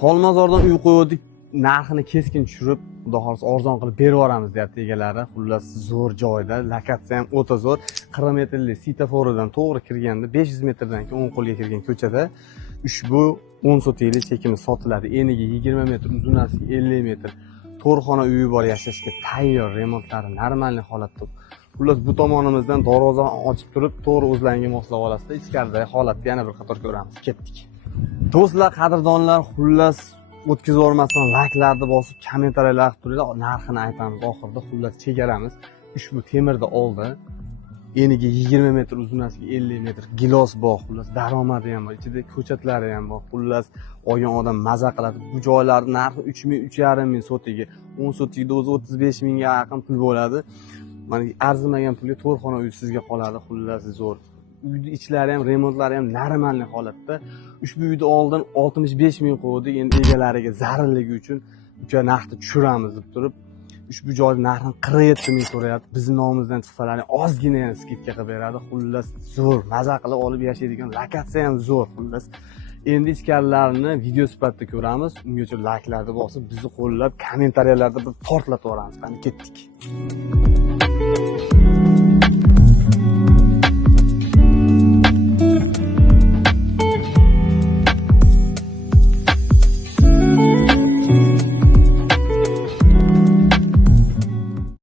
Tolmazordan uy qo'ydik, narxini keskin tushirib, xudo xolisa arzon qilib berib yuboramiz deyapti egalari. Xullas zo'r joyda, lokatsiya ham o'ta zo'r. 40 metrli svetofordan to'g'ri kirganda 500 metrdan keyin o'ng qo'lga kirgan ko'chada ushbu 10 sotikli chekimiz sotiladi. Eniga 20 metr, uzunasiga 50 metr. To'rxona uyi bor, yashashga tayyor, remontlari normalniy holatda. Xullas bu tomonimizdan darvozani ochib turib, to'g'ri o'zlaringga moslab olasizlar. Ichkaridagi holatni yana bir qator ko'ramiz. Ketdik. Do'stlar, qadrdonlar, xullas o'tkazib yubormasdan layklarni bosib, kommentariyalar qilib turinglar. Narxini aytamiz oxirida. Xullas chegaramiz ushbu temirda oldi. Eniga 20 metr, uzunasiga 50 metr gilos bog', xullas daromadi ham bor, ichida ko'chatlari ham bor. Xullas olgan odam maza qiladi. Bu joylarning narxi 3.000-3.5 ming sotiga. 10 sotikda o'zi 35 mingga yaqin pul bo'ladi. Mana arzimagan pulga to'rxona uy sizga qoladi. Xullas zo'r. Uyning ichlari ham, remontlari ham normalniy holatda. Ushbu uyni oldin 65 ming qo'ydik, endi egalariga zararligi uchun ucha narxni tushiramiz deb turib, ushbu joyning narxini 47 ming so'rayapti. Bizning nomimizdan chiqsalar ozgina ham skidka qilib beradi. Xullas zo'r, maza qilib olib yashaydigan, lokatsiya ham zo'r. Xullas endi ichkarilarini video sifatida ko'ramiz. Unga uchun layklarni bosib, bizni qo'llab, kommentariyalarda bir portlatib yuboramiz. Qani ketdik.